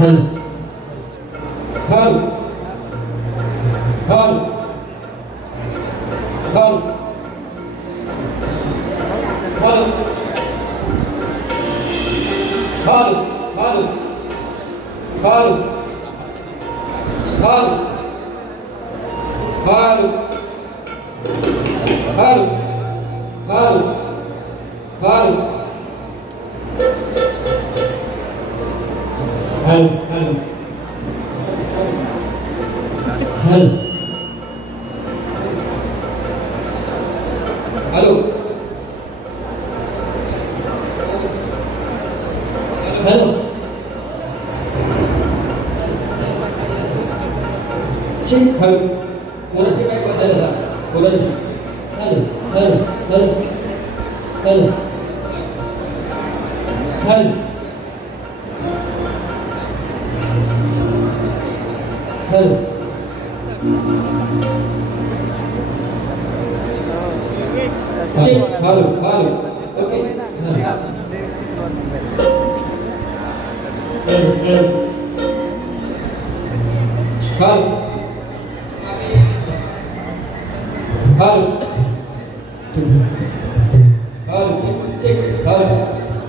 हल हल हल हल हल हल हल हल हल हल हल हल हल हल हल हल हेलो हेलो ठीक हल कोणाची काय बदल झाला कोणाची हल हल हल हल हल हल ठीक हल हल ओके हल हल हल हल ठीक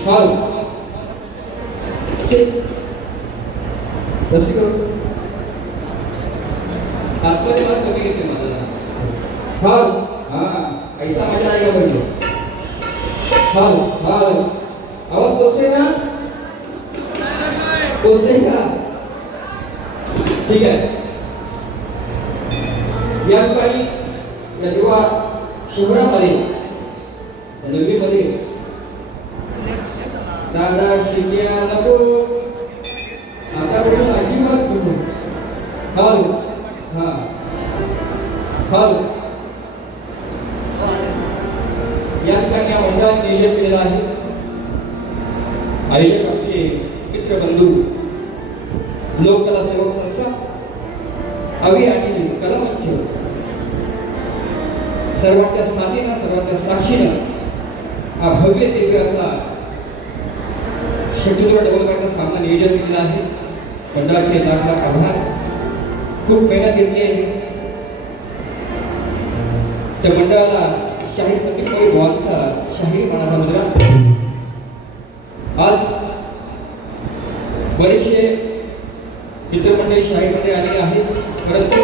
हल ठीक ठीक आहे या ठिकाणी या युवा शहरामध्ये नगरीमध्ये दादा शिक्या नको आतापासून अजिबात नको हल हा हल या ठिकाणी या मंडळात नियोजन केलेलं आहे आयोजक आपले मित्रबंधू लोककला सेवक संस्था अवी आणि कलामंच सर्वांच्या साथीनं सर्वांच्या साक्षीनं हा भव्य दिव्य असा शक्तीवर डबलचा सामना नियोजन केलेला आहे मंडळाचे लाख आभार खूप मेहनत घेतली आहे त्या मंडळाला शाहीर संगीतमय बॉलचा शाहीर मानाचा मुद्रा आज बरेचसे मित्रमंडळी शाळेमध्ये आलेली आहे, परंतु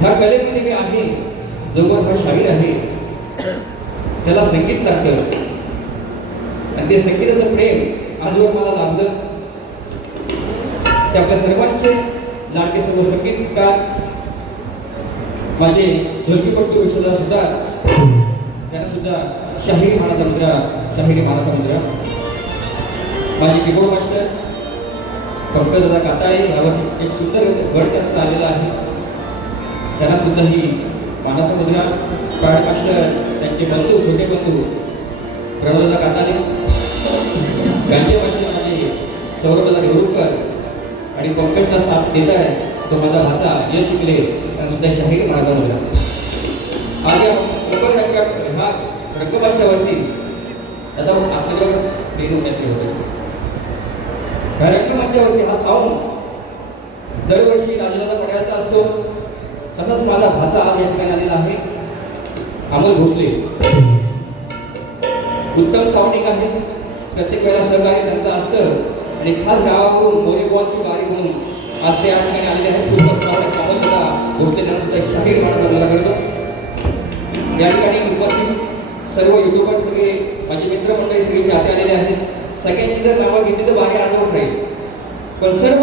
ह्या कलेमध्ये मी आहे, जोवर हा शाहीर आहे त्याला संगीत लागतं आणि ते संगीताचं प्रेम आजवर मला लाभलं. ते आपल्या सर्वांचे लाडके सर्व संगीतकार माझे ढोलकीपट्टू विश्वदा सुद्धा त्यांना सुद्धा शाहिरी महाराजा मुद्रा, शाहिरी महाराजा मुद्रा. माझे कीबोर्ड मास्टर पंकजदादा काताळे यावर्षी एक सुंदर गट त्यांचा आलेला आहे, त्यांना सुद्धा ही मानाचा मुद्रा. पॅड मास्टर त्यांचे बंधू, छोटे बंधू प्रणवदादा काताळे, गांजे मास्टर माझे सौरभदादा देवरूकर आणि पंकजला साथ देत आहे तो माझा भाचा यश शिकले, त्यांना सुद्धा शाहिरी महाराजा मुद्रा. आज या ह्या रंगमंचावरती त्याचा आपल्यावर निर्णय घेतले होते. ह्या रंगमंचावरती हा साऊंड दरवर्षी राजाला पडायचा असतो, तसंच माझा भाचा आज या ठिकाणी आलेला आहे, अमोल भोसले. उत्तम साऊंडिंग आहे, प्रत्येक वेळेला सहकार्य त्यांचं असतं आणि खास गावाकडून मोरेगावची गाडी म्हणून आज ते या ठिकाणी आलेले आहेत. अमोल दादा भोसले त्यांना सुद्धा शाहीर महाराजा मुद्रा करतो. या ठिकाणी उपस्थित सर्व युट्यूबर, सगळे माझे मित्रमंडळी, सगळे चाहते आलेले आहेत. सगळ्यांची जर नावं घेतली तर बाहेर अर्धवट राहील, पण सर्व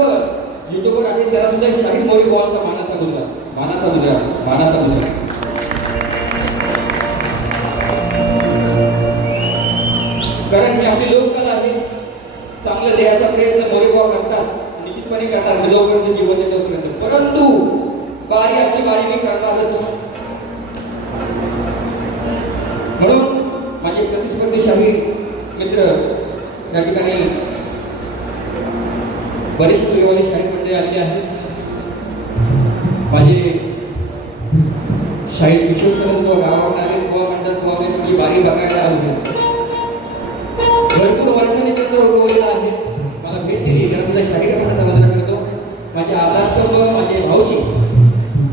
युट्यूबर आहेत त्याला सुद्धा शाहीर मोरेगावचा मानाचा मुद्रा, मानाचा मुद्रा, मानाचा मुद्रा. कारण ही आपली लोककला आहे, चांगलं देण्याचा प्रयत्न मोरेगाव करतात, निश्चितपणे करतात जोपर्यंत जीवन आहे तोपर्यंत, परंतु बारी आमची बारी मी करणारच. म्हणून माझे प्रतिस्पर्धी शाहीर मित्र या ठिकाणी बरेचसे तुरेवाले शाहीर मंडळी आलेले आहेत. माझे शाहीर किशोर सर गावाकडे आले, गोवा मंडळ गोवा बारी बघायला आले. भरपूर वर्षांनी चित्र उगवलेलं आहे, मला भेट दिली, त्याला सुद्धा शाहीर महाराजा मुद्रा करतो. माझे आदर्श माझे भाऊजी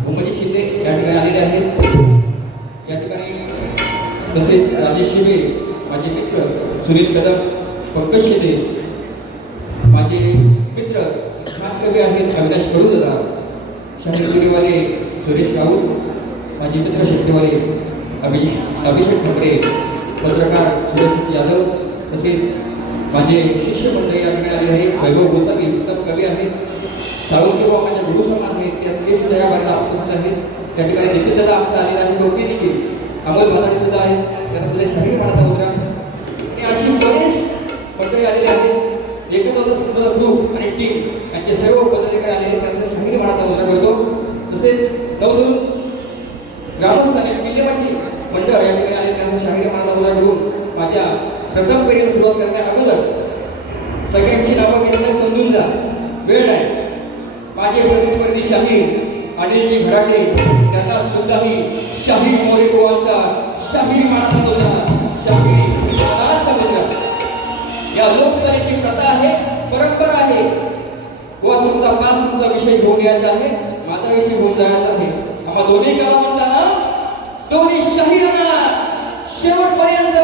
उमाजी शिंदे या ठिकाणी आलेले आहेत. या ठिकाणी तसेच राजेश शिवे माझे मित्र, सुनील कदम, पंकज शिंदे माझे मित्र, छान कवी आहेत अविनाश कडूदादा, शाहीरवाले सुरेश राऊत माझे मित्र, शक्तीवाले अभिषेक ठाकरे, पत्रकार सुरेश यादव, तसेच माझे शिष्य मंडळी या ठिकाणी आले आहेत. वैभव गोसावी उत्तम कवी आहेत, सावंत माझ्या गुरु समान आहेत, ते सुद्धा या बाहेर उपस्थित आहेत. त्या ठिकाणी निखिल दादा आमचा आलेला आहे, टोपी निखिल, अमोल भादारी सुद्धा आहे, त्यांना सुद्धा शाहीर महाराजा मुद्रा. आणि अशी बरेच मंडळी आलेले आहेत. एकत्र सुद्धा ग्रुप आणि टीम यांचे सर्व पदाधिकारी आले आहेत, त्यांना शाहीर महाराजा मुद्रा करतो. तसेच नवतरुण ग्रामस्थाने किल्लेबाची मंडळ या ठिकाणी आले, त्यांना शाहीर महाराजा मुद्रा करून माझ्या प्रथम फेरीला सुरुवात करण्या अगोदर सगळ्यांची नावं घेण्याला समजून जा, वेळ आहे. माझे प्रतिस्पर्धी शाहीर अनिलजी घराटे, त्यांना सुद्धा मी शाहीर मोरेगावचा शाहीर महाराजा मुद्रा, शाहीर महाराजा मुद्रा. या लोककलेची प्रथा आहे, परंपरा आहे. व तुमचा पास तुमचा विषय घेऊन यायचा आहे, माझा विषय घेऊन जायचा आहे. आम्हा दोन्ही कलावंतांना, दोन्ही शाहीरांना शेवटपर्यंत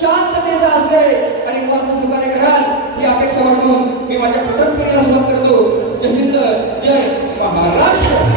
शांततेचा असेल आणि मला सहकार्य कराल ही अपेक्षा वाटून मी माझ्या प्रथम फेरीला सुरुवात करतो. जय हिंद, जय महाराष्ट्र.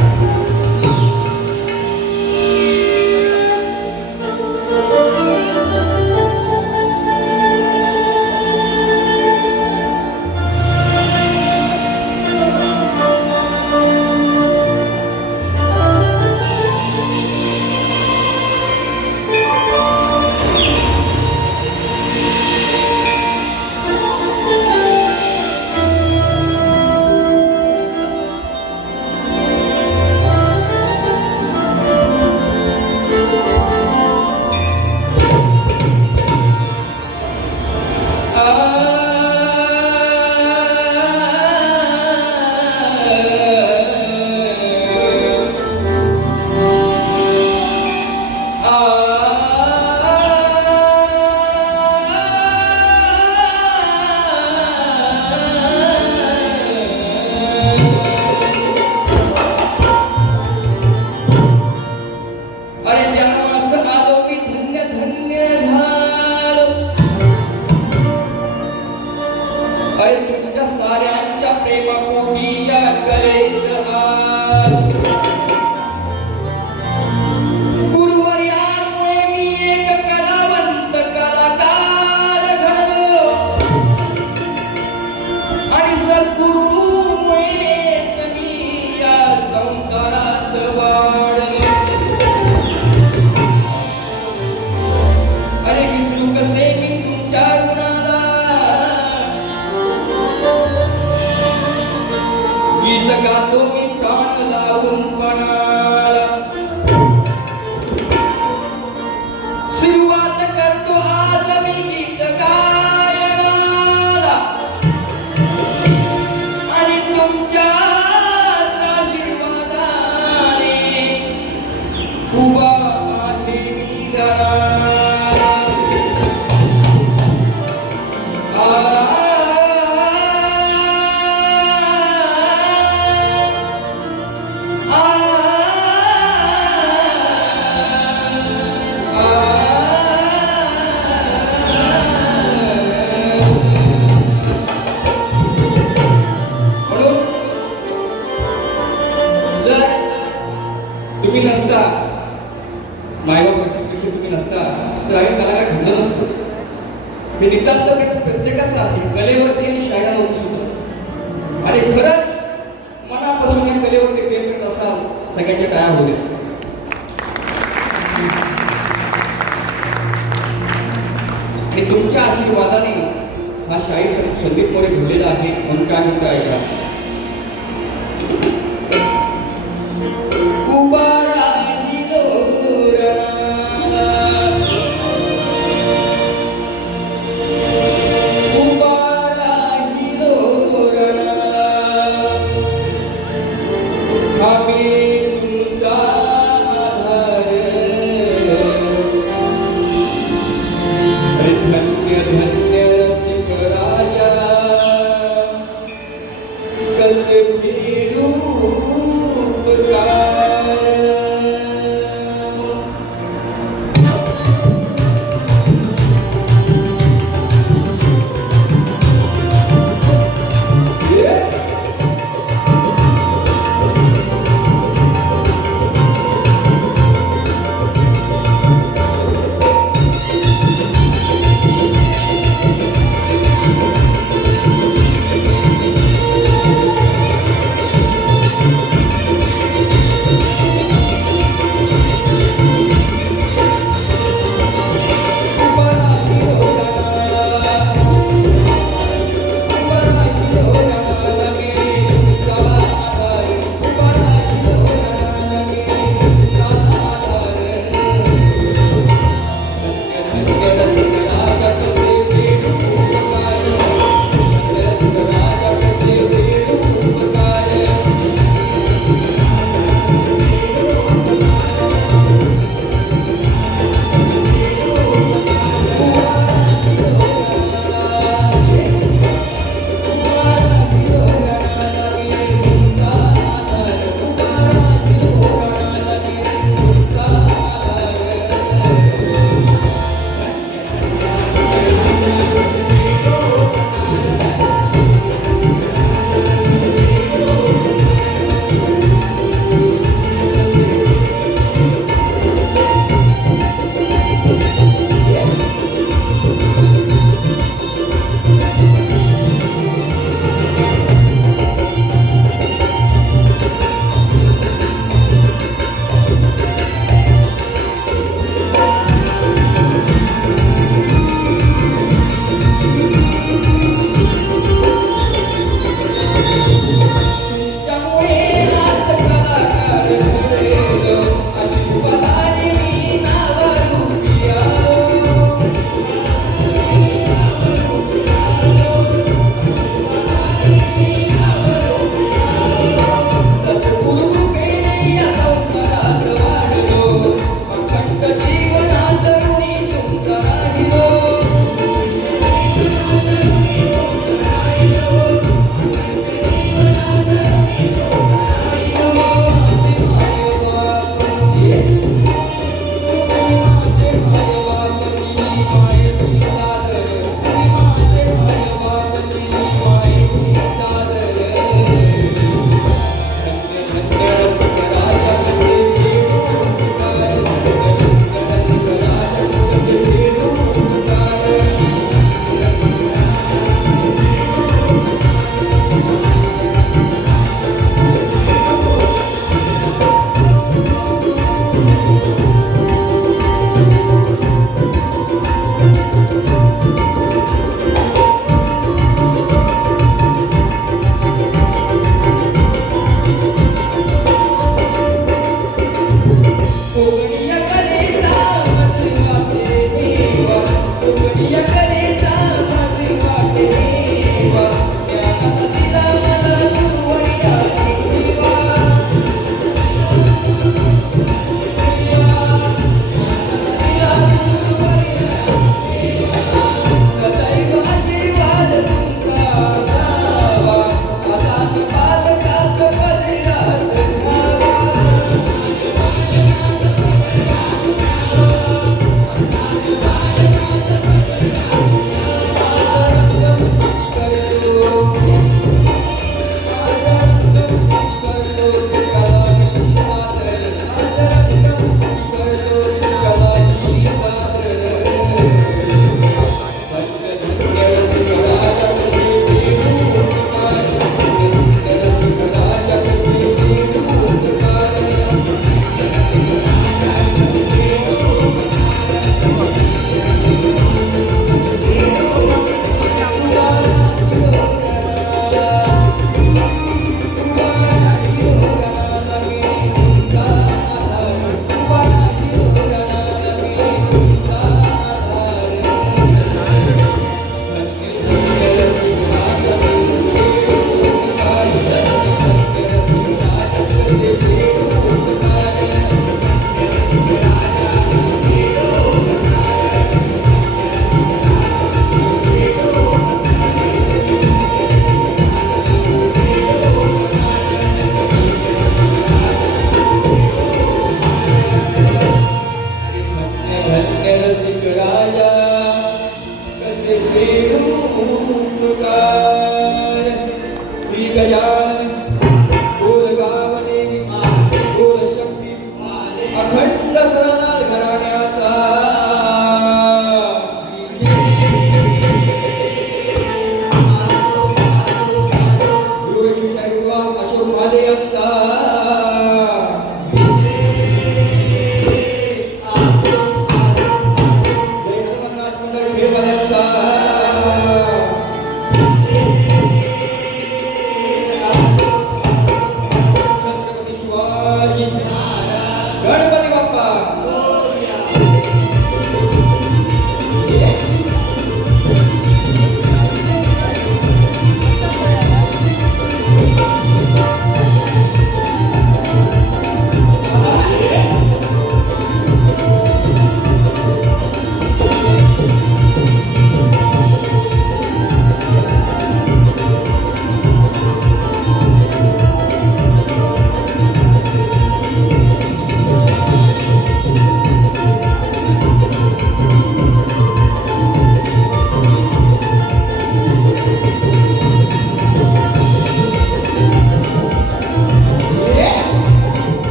जातो मी प्राण लावून पणाला सुरुवात करतो आज मी गीत गायनाला आणि तुमच्या आशीर्वादाने उभा आहे मी घराला तुम्ही नसता मायबापाची पेक्षा तुम्ही नसता तर आम्ही मला काय घडलं नसतं. मी नितांत प्रत्येकाचा आहे कलेवरती आणि शायरावरती सुद्धा आणि खरंच मनापासून या कलेवरती प्रेम करत असाल सगळ्यांच्या टाळ्या होऊ द्या. आणि तुमच्या आशीर्वादाने हा शाही संगीत मध्ये घडलेला आहे म्हणून काय म्हणता ऐका.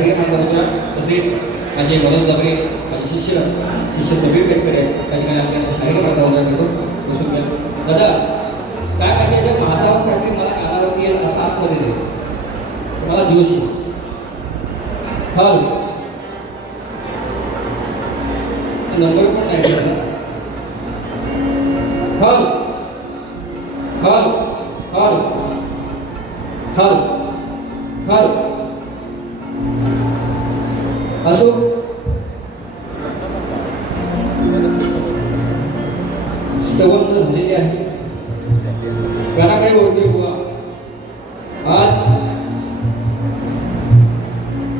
शाहीर मानला तसेच माझे मनोज दबरे माझे शिष्य समीर पेटकर आहेत त्या ठिकाणी आपल्याला शाहीर मानला करतो बसून घ्या. दादा काय पाहिजे माझासाठी मला कानावरती येईल असा आतमध्ये दे मला जोशी हल नंबर पण नाही घेतला हल हल हल हल हल असो स्तवंत झालेले आहे गाण्याकडे ओळखू बुवा आज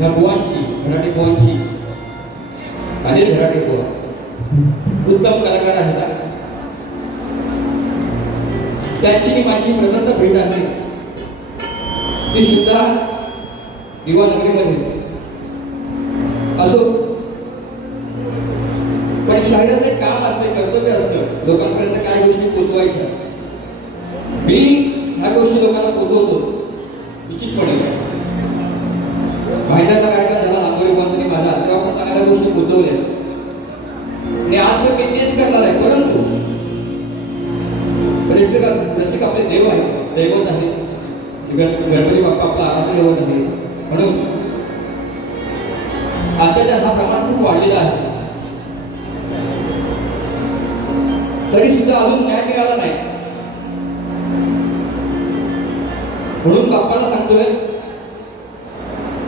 या बुवांची मराठी बुवांची अनिल घराटे बुवा उत्तम कलाकार आहेत त्यांची माझी प्रचंड भेट आहे ती सुद्धा दिवानगरीमध्येच असो पण शाहिराचं एक काम असतं कर्तव्य असतं लोकांपर्यंत काय गोष्टी पोचवायच्या मी ह्या गोष्टी लोकांना पोचवतो निश्चितपणे महिन्याचा कार्यक्रम झाला लांबोरी बांधणी माझा तेव्हा पण चांगल्या गोष्टी पोचवल्या आणि आज मी तेच करणार आहे परंतु रसिक आपले देव आहे दैवत आहे गणपती बाप्पा आपला आराध्य दैवत आहे म्हणून आताच्या हा प्रमाण खूप वाढलेला आहे तरी सुद्धा अजून न्याय मिळाला नाही म्हणून बाप्पाला सांगतोय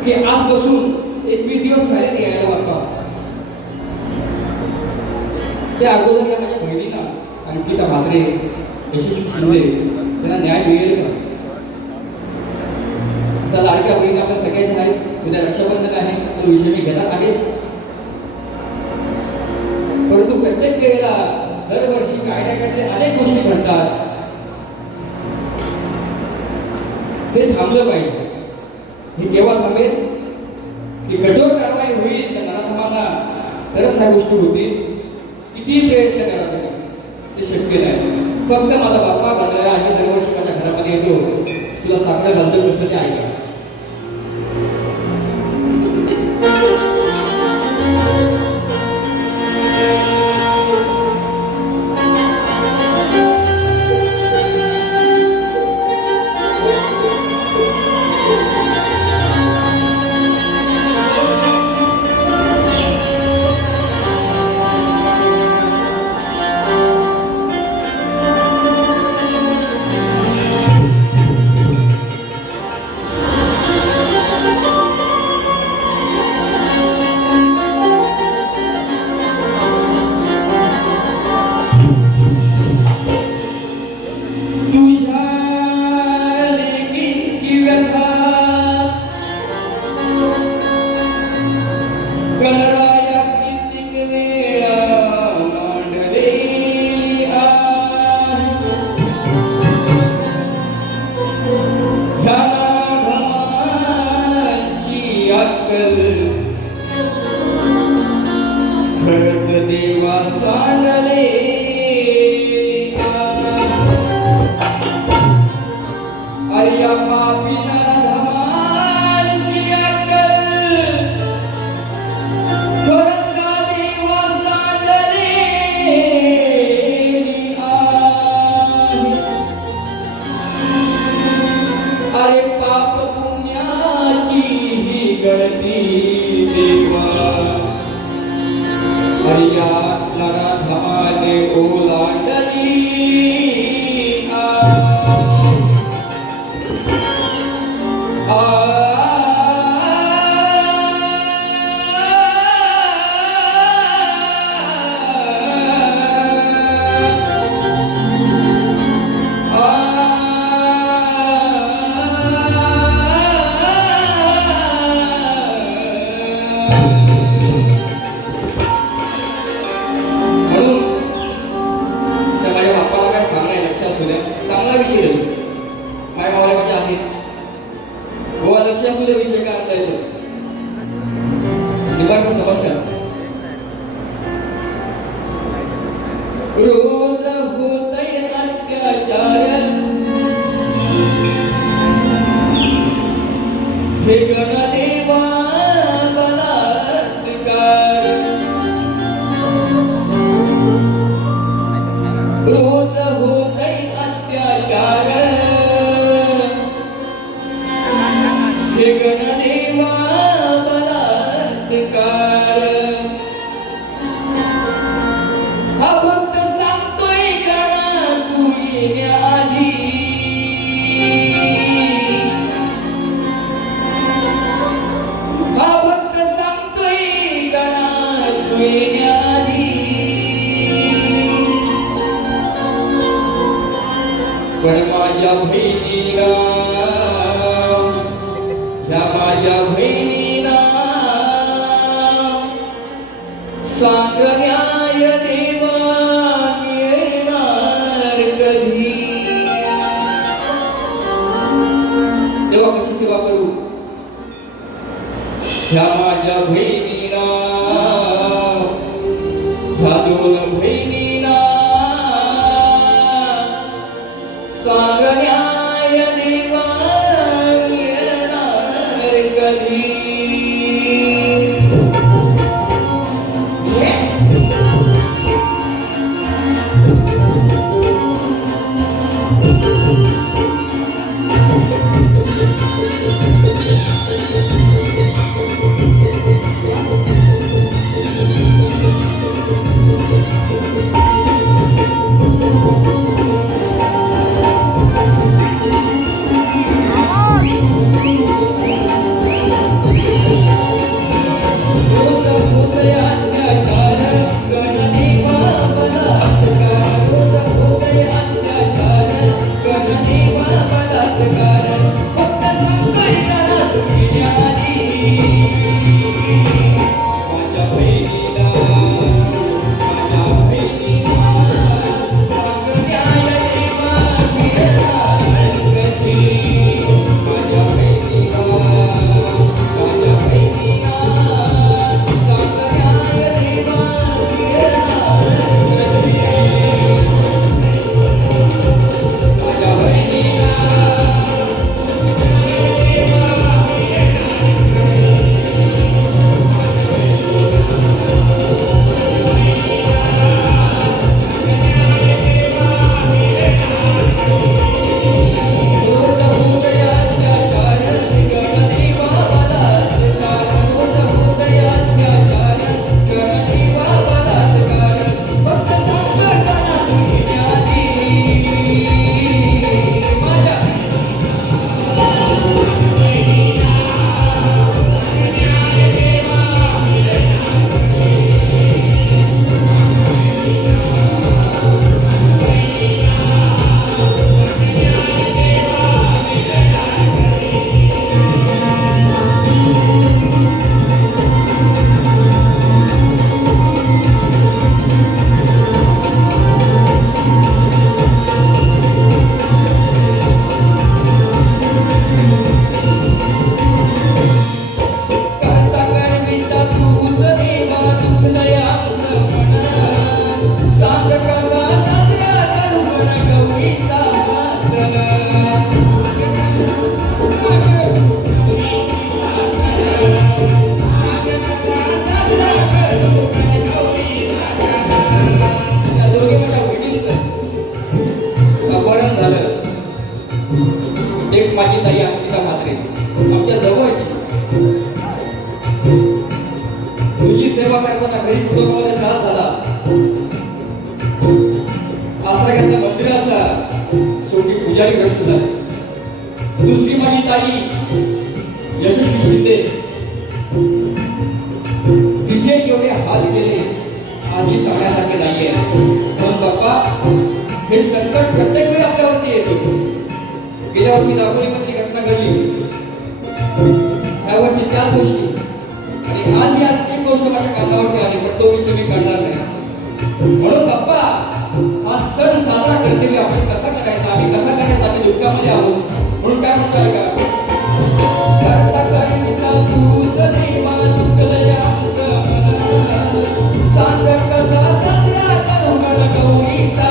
की आजपासून 21 दिवस झाले यायला बाप्पा त्या अगोदर माझ्या बहिणीला अंकिता म्हात्रे यशस्वी शिंदे त्यांना न्याय मिळेल का त्या लाडक्या बहिणी आपल्या सगळ्याच्या आहेत उद्या रक्षाबंधन आहे तो विषय मी घेणार आहेच परंतु प्रत्येक वेळेला दरवर्षी काय ना काहीतरी अनेक गोष्टी घडतात हे थांबलं पाहिजे हे केव्हा थांबेल की कठोर कारवाई होईल त्या मराठमांना तरच ह्या गोष्टी होतील किती प्रयत्न करा तुम्ही ते शक्य नाही फक्त माझा बाप्पा घडलेला आहे दरवर्षी माझ्या घरामध्ये येतो तुला साखर घालतो कसं ते ऐका हे गणदेवा बहिणीला ह्या माझ्या बहिणीला सांगण्याय देवा येणार कधी देवा कशी सेवा करू ह्या माझ्या बहिणीला ह्या दोन बहिणीला सांगण्याय देवा येणार कधी एक माझी ताई अंकिता म्हात्रे आमच्या जवळची तुझी सेवा करताना घरी कुटुंबामध्ये त्रास झाला आश्रयातल्या मंदिराचा शेवटी पुजारी भ्रष्ट झाला दुसरी माझी ताई यशस्वी शिंदे तिचे एवढे हाल केले आधी सांगण्यासारखे नाहीये म्हणून बाप्पा हे संकट प्रत्येक वेळी आपल्यावरती येते गेल्या वर्षी दापोलीमधली घटना घडली त्यावरची त्या गोष्टी आणि आज ही एक गोष्ट माझ्या कानावरती आली पण तो विषय मी काढणार नाही म्हणून बाप्पा हा सण साजरा करते आपण कसा करायचा आम्ही कसा करायचा आम्ही दुःखामध्ये आहोत म्हणून काय म्हणतोय का करता करीचा तूच देवा दुःखलयाचं सांग कसा साजरा करू मन गौरीचा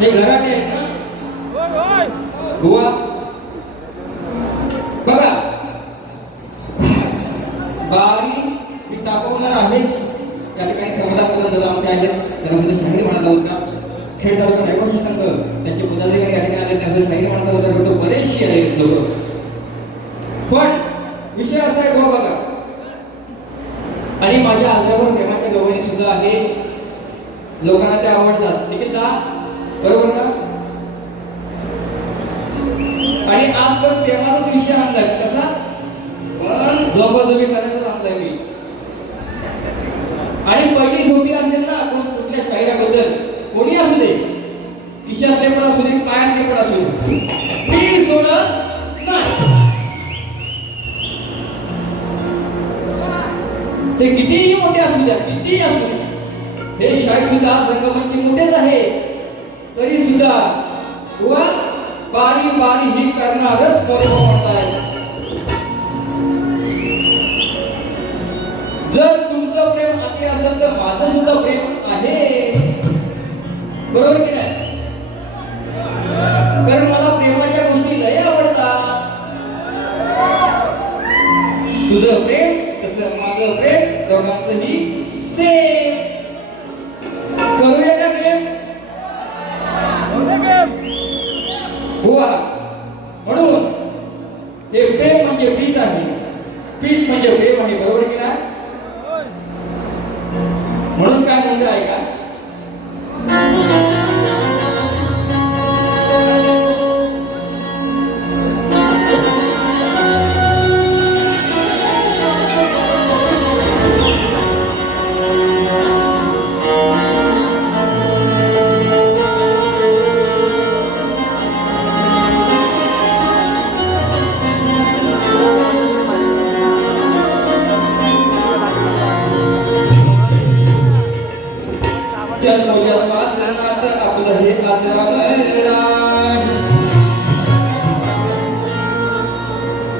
ते घराटे आहेत ना बुवा बघा बारी मी तापवणार आहेच त्या ठिकाणी समाधान दादा आमचे आहेत त्यांना सुद्धा शाहिरी म्हणाला होता खेळ तालुका रहिवासी संघ त्यांचे पदाधिकारी या ठिकाणी आले त्यांना शाहिरी म्हणाला होता बरेचसे आले लोक पण विषय असा आहे बुवा बघा आणि माझ्या आजरावर प्रेमाच्या गवळणी सुद्धा आहे लोकांना ते आवडतात देखील ना बरोबर ना आणि आज पण प्रेमाचाच विषय आणलाय कसा पण झोपाझोपी करायचं आणलाय मी आणि पहिली झोपी असेल ना कोण कुठल्या शाहिराबद्दल कोणी असू दे खिशातले पण असू दे पायातले पण असू दे मी सोडत नाही ते कितीही मोठे असू द्या कितीही असू द्या हे शाहीर सुद्धा रंगमंच मोठेच आहे तरी सुद्धा बुवा बारी बारी ही करणारच मोरे म्हणताय जर तुमचं प्रेम अति असेल तर माझं सुद्धा प्रेम आहे बरोबर की नाही कारण मला प्रेमाच्या गोष्टी लय आवडतात तुझं प्रेम तसं माझं प्रेम दोघांचंही सेम करूया का गेम हुआ म्हणून हे प्रेम म्हणजे प्रीत आहे प्रीत म्हणजे प्रेम आहे बरोबर की नाही म्हणून काय म्हणतं आहे का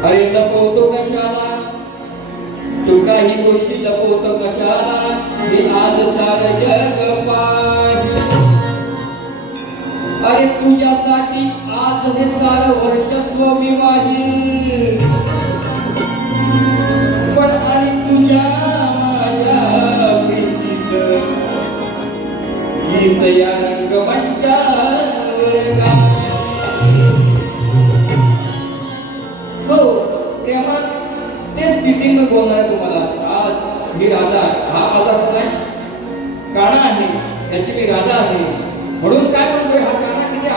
अरे लपवतो कशाला तू काही गोष्टी लपवतो कशाला हे आज सार जग पाय अरे तुझ्यासाठी आज हे सार वर्षस्व विवाहित पण आणि तुझ्या माझ्या प्रीतीचं गीत या रंगमंचावर गाय हो प्रेमात तेच स्थितीनं बोलणार आहे तुम्हाला आज मी राधा हा माझा फ्लॅश काना आहे त्याची मी राधा आहे म्हणून काय म्हणतोय हा काना किती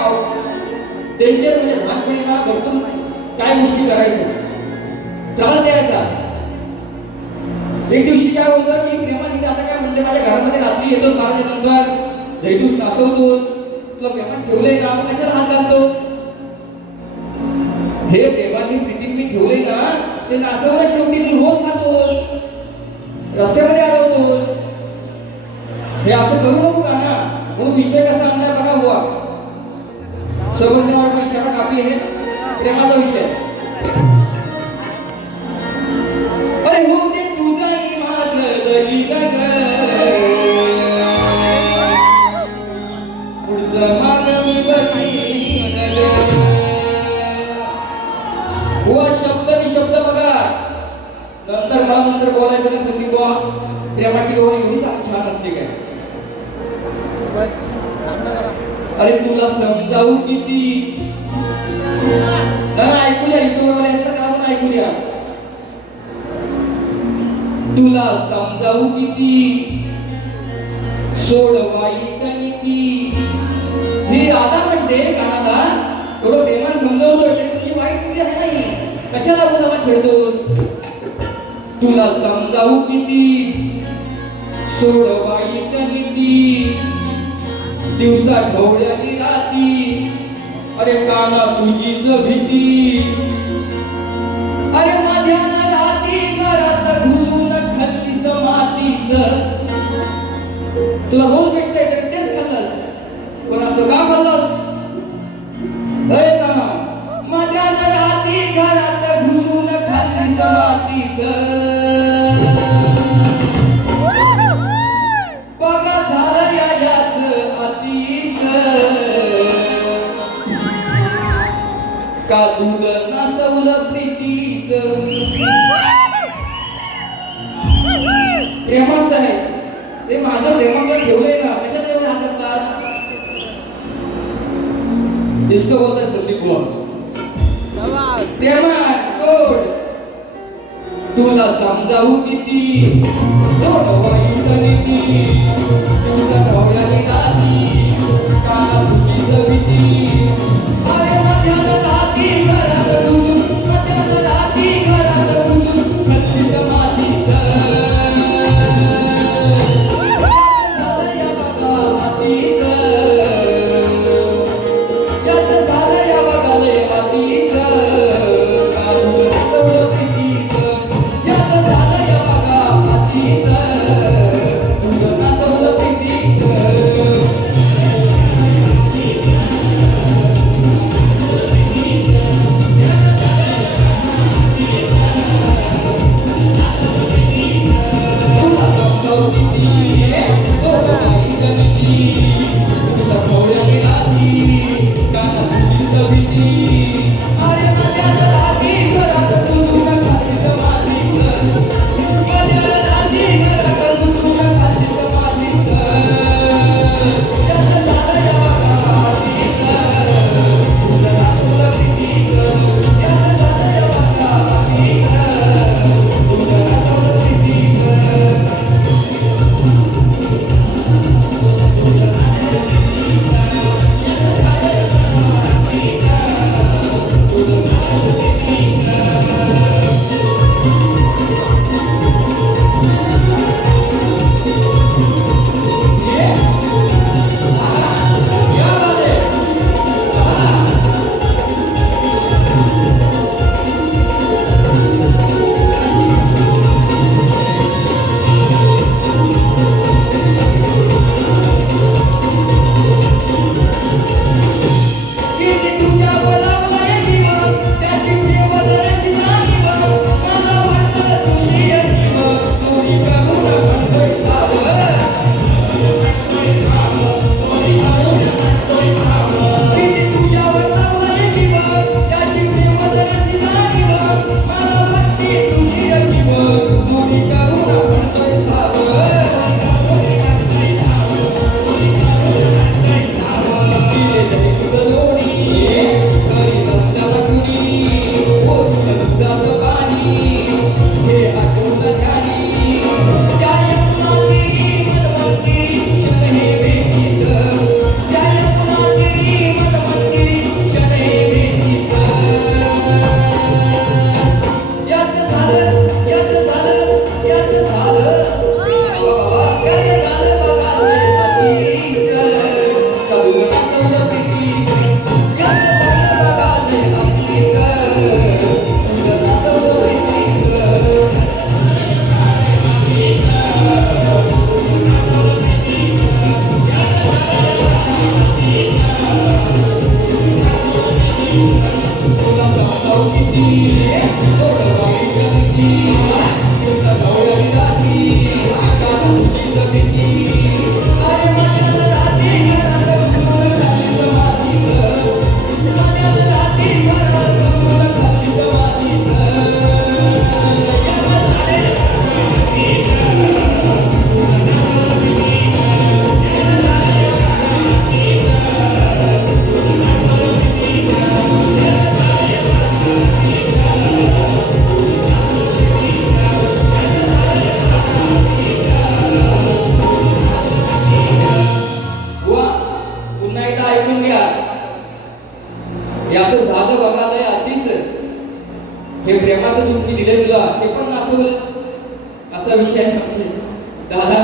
डेंजर म्हणजे लहानपणीला भरपूर काय गोष्टी करायचं त्रास द्यायचा एक दिवशी काय होतं की प्रेमाने आता काय म्हणते माझ्या घरामध्ये रात्री येतो 12 नंतर जैतूस नाचवतो तुला प्रेमात ठेवलंय का मग कशाला हात घालतो हे प्रेमाने प्रीतीने मी ठेवले ना ते नाचवलं शेवटी तू रोज खातोस रस्त्यामध्ये अडवतोस हे असं करू नको का ना म्हणून विषय कसा आणलाय बघा बुवा समजण्यावर इशारा कापी आहे प्रेमाचा विषय अरे हो दे तुझा माझं दलिल पुढचं मानवी बघीन बुवा शब्द निशब्द बघा नंतर मला नंतर बोलायचं ना संदीप बुवा प्रेमाची गवळणी एवढी छान असते काय अरे तुला समजावू किती ना ऐकू द्या इथं मला येतं का आपण ऐकू द्या तुला समजावू किती सोडवाई नीती ही राधा म्हणते कानाला एवढं प्रेमान समजावतोय तरी तुझी वाईट नीती आहे नाही कशाला बोलावा छेडतोस तुला समजावू किती सोडवाई नीती दिवसा ढवळ्यानी राती अरे काना तुझीच भीती अरे माझ्या राती घरात घुसून खाल्लीस मातीच तुला रोज भेटतंय तरी तेच खाल्लंस पण असं का खाल्लंस अरे काना माझ्या राती घरात घुसून खाल्लीस मातीच तुझा भावयाने राती काना तुझी सविती अरे मध्याला राती घरात घुसून मध्याला राती घरात घुसून खच्चीत मातीत झालं या बघा मातीच याच झालं या बघा लय मातीच काढून नाचवलं प्रीतीच याच झालं या बघा मातीच तुझं नाचवलं प्रीतीच तुला गमगवतीची सोडवाई जमिती तुझा भोवयाने राती काना तुझी सविती अरे मध्याला राती घरात घुसून खालीच मातीत मध्याला राती घरात घुसून खालीच मातीत याचं झालं या बघा मातीत तुझं नाचवलं प्रीतीत याचं झालं या बघा मातीत तुझं नाचवलं प्रीतीत किती तुझ्या बोलावला जीव त्याची प्रेम जराशी जाणीव मला वाटतं तुझी अजीव चोरी करून म्हणतोय सावं किती तुझ्या बोलावला जीव त्याची प्रेम जराशी जाणीव मला वाटते तुझी अजीव चोरी करून म्हणतोय सावं पुन्हा एकदा ऐकून घ्या याचं झालं बघा लय आधीच हे प्रेमाचं दूध मी दिलं तुला ते पण नासवलंच असा विषय आहे आमचे दादा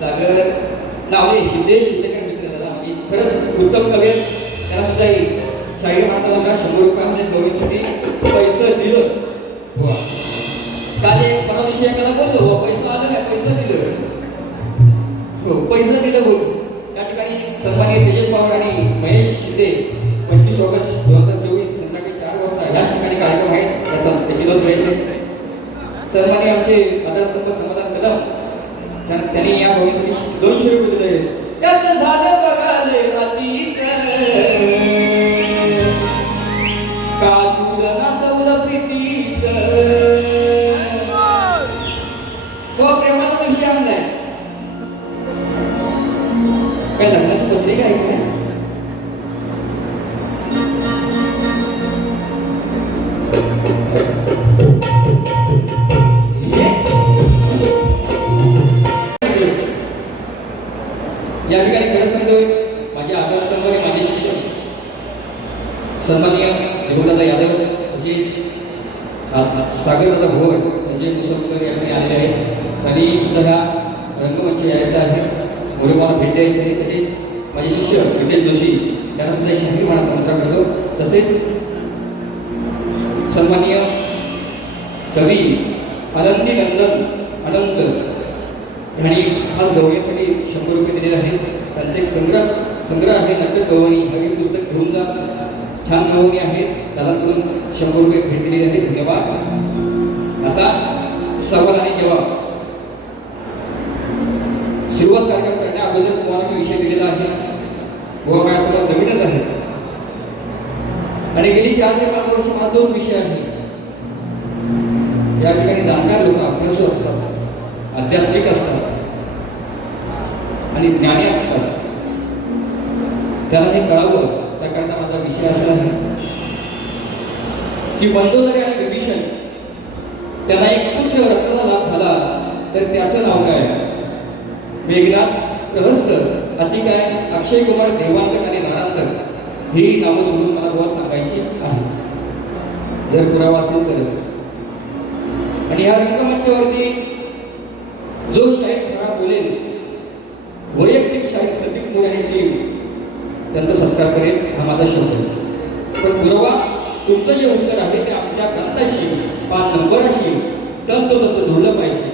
सागर नावले सिद्धेश शिंदेकर मित्र दादा म्हणजे खरंच उत्तम कवी आहेत. त्याला सुद्धा शाहीर माताला 100 रुपये म्हणजे गौरीसाठी पैसे दिलं काल एक परवा दिवशी एकाला बोललो पैसा आलं काय पैसा दिलं हो पैसा दिलं बोल या ठिकाणी सन्माननीय तेजस पवार आणि महेश शिंदे 25 ऑगस्ट 2024 संध्याकाळी 4 वाजता याच ठिकाणी कार्यक्रम आहे त्याची नोंद घ्यायची सन्माननीय आमचे आदरस्तंभ समाधान कदम त्यांनी या गौरीसाठी 200 रुपये दिले त्याचं झालं बघाले रातीच का तुला नाचवलं प्रीतीच तो प्रेमाचा विषय आणलाय काय लग्नाची पत्रिका आहे काय त्यांनी सुद्धा ह्या रंगमंच यायचं आहे म्हणून मला भेट द्यायची आहे. तसेच माझे शिष्य रितेश जोशी त्यांना सुद्धा शाहीर मानाचा मुद्रा करतो. तसेच सन्माननीय कवी आनंदी नंदन अनंत यांनी खास गवळीसाठी 100 रुपये दिलेले आहेत. त्यांचे एक संग्रह आहे नाटक गवळणी, हे पुस्तक घेऊन जा. छान गवळणी आहेत. दादाकडून 100 रुपये भेट दिलेले आहेत. धन्यवाद. आता सवाल आणि जवाब सुरुवात कार्यक्रम करण्या अगोदर तुम्हाला मी विषय दिलेला आहे. गोवा माझ्यासमोर नवीनच आहे आणि गेली 4 ते 5 वर्ष माझा 2 विषय आहे. या ठिकाणी जाणकार लोक अभ्यासू असतात, आध्यात्मिक असतात आणि ज्ञानी असतात. त्याला हे कळावं त्याकरता माझा विषय असा आहे की मंदोदरी आणि विभीषण त्याला एक पुत्र रत्नाचा लाभ झाला तर त्याचं नाव काय? मेघनाथ, प्रहस्त, अतिकाय, अक्षय कुमार, देवांतक आणि नारांतक ही नावं सोडून मला गोवा सांगायची आहे जर पुरावा असेल तर. आणि या रंगमंचावरती जो शाहीर खरा बोलेल, वैयक्तिक शाहीर संदीप मोरे आणि टीम त्यांचा सत्कार करेल हा माझा शब्द. पण पुरावा तुमचं जे उत्तर आहे ते आमच्या ग्रंथाशी 5 नंबराशी तंतोतंत जोडलं पाहिजे.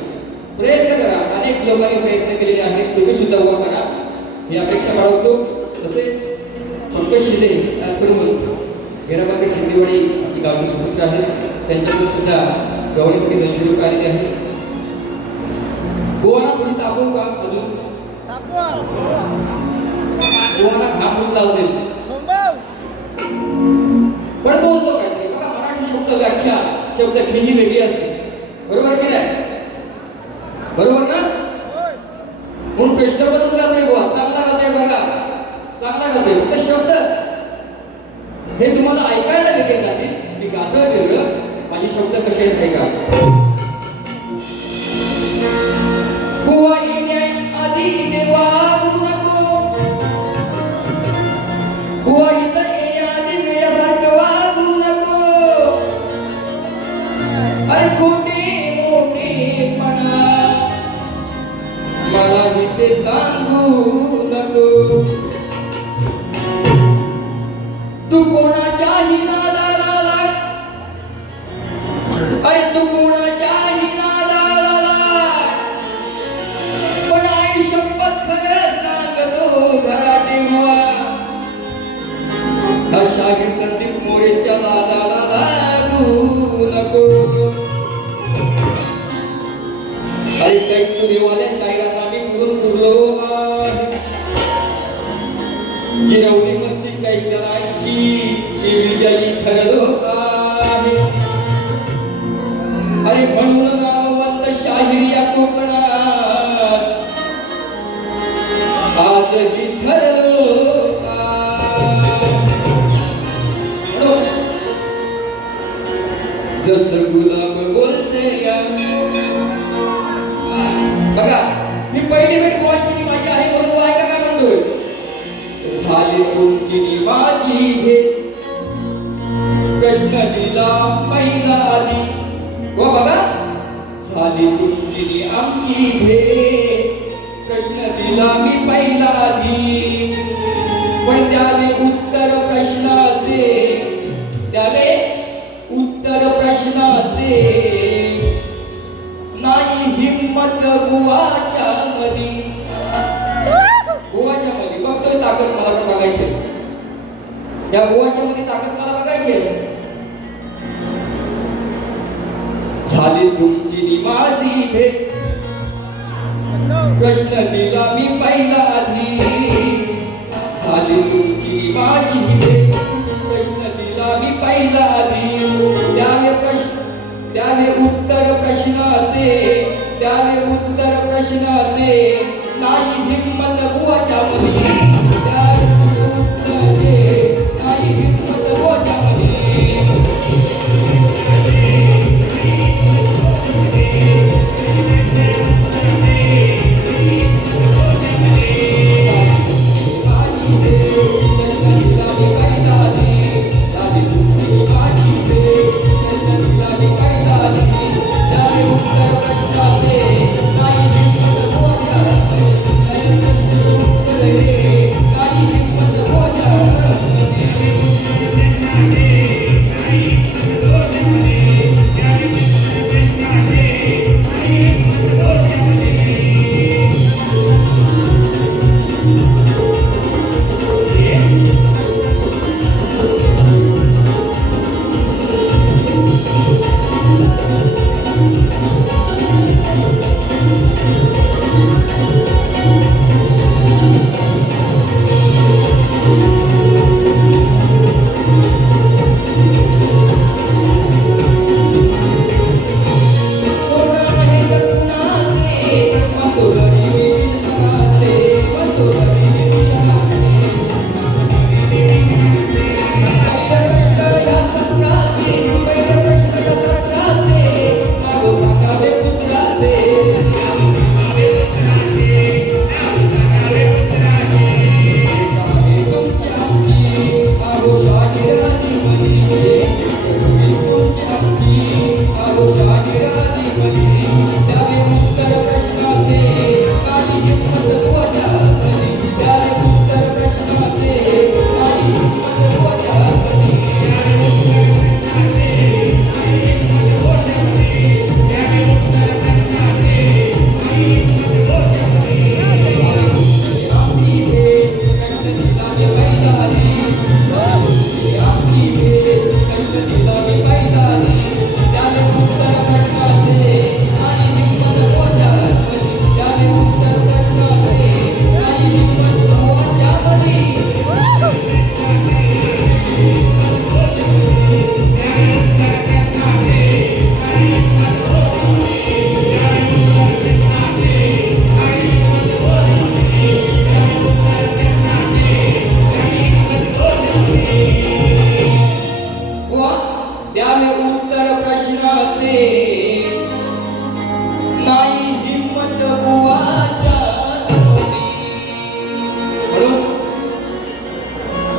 प्रयत्न करा. अनेक लोकांनी प्रयत्न केलेले आहेत. तुम्ही सुद्धा उभा करा ही अपेक्षा बाळगतो. तसेच पंकज शिंदे याचकडून गेराबागे शिंदेवाडी ही गावचे सुपुत्र आहेत. त्यांच्याकडून सुद्धा गवळीसाठी 200 रुपये आलेले आहेत. गोवाना थोडी तापवू का अजून? गोवाना घाम उठला असेल पण बोलतो काय ते बघा. मराठी शब्द व्याख्या शब्द खेळी वेगळी असते. बरोबर की नाही? बरोबर ना? म्हणून प्रश्नपत्रच गातोय गोवा. चांगला गातोय बघा, चांगला गातोय. फक्त शब्द हे तुम्हाला ऐकायला वेगळे जातील. मी गातोय वेगळं, माझे शब्द कसे आहेत ऐका. गोवा येण्या आधी देवा नको, गोवा इथं येण्या आधी वेड्यासारखं वागू नको. अरे खोटे मोठेपणा मला इथे सांगू नको. तू कोणाच्याही नादाला लाग, अरे तू कोणाच्याही नादाला लाग, पण आई शपथ खरं सांगतो घराटे व्हा. हा शाहीर संदीप मोरेच्या नादाला लागू नको. अरे काही तू देवाल्या शाहिरांना मी पुरून पुरलो आहे. गिरवली मस्ती काही करायची मी विजयी ठरलो आहे. अरे म्हणून नामवंत शाहीर या कोकणात आजही ठरलो आहे. जसं गुलाब बोलते बघा. मी पहिली भेट गोवाची माझी आहे म्हणून ऐका काय म्हणतोय. झाली तुमची माझी भेट, प्रश्न दिला पहिला आधी. व बघा, झाली तुमची आमची भेट, प्रश्न दिला मी पहिला आधी. पण त्यावे उत्तर प्रश्नाचे, त्यावे उत्तर प्रश्नाचे नाही हिम्मत बुवाच्या मधी. बुवाच्या मध्ये बघतोय ताकद मला पण बघायची. या बुवाच्या मध्ये ताकद मला बघायची. झाली तुमची माझी भेट, प्रश्न दिला मी पहिला आधी. झाली तुमची माझी भेट, प्रश्न दिला मी पहिला आधी. द्यावे उत्तर प्रश्नाचे, द्यावे उत्तर प्रश्नाचे नाही हिम्मत बुवाच्या मध्ये. द्यावे उत्तरे नाही हिम्मत बुवाच्या मध्ये. उत्तर प्रश्नाचे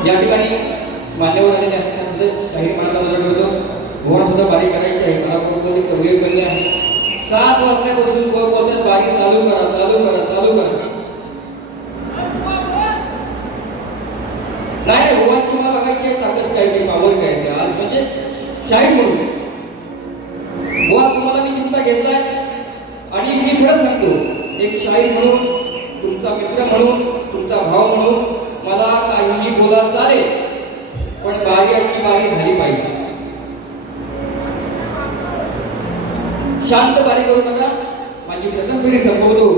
या ठिकाणी मान्यवर आलेले आहेत त्यांचं शाहीर मनाचा मुद्रा करतो घोडा सुद्धा बारी करायची आहे मला कोणतरी वेळ कमी आहे 7 वाजल्यापासून बोलतात बारी चालू करा चालू करा चालू करा नाही गोवाची मला बघायची आहे ताकद काय ते पावर काय ते आज म्हणजे शाहीर म्हणून गोवा तुम्हाला मी चिंता घेतलाय आणि मी खरंच सांगतो एक शाहीर म्हणून तुमचा मित्र म्हणून तुमचा भाव म्हणून मला काहीही बोला चालेल पण बारीची बारी झाली पाहिजे शांत बारी करू नका माझी प्रथम फेरी संपवतो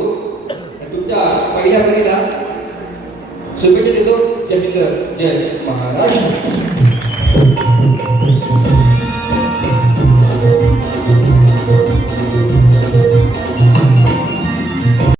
तुमच्या पहिल्या फेरीला शुभेच्छा देतो जय हिंद जय महाराष्ट्र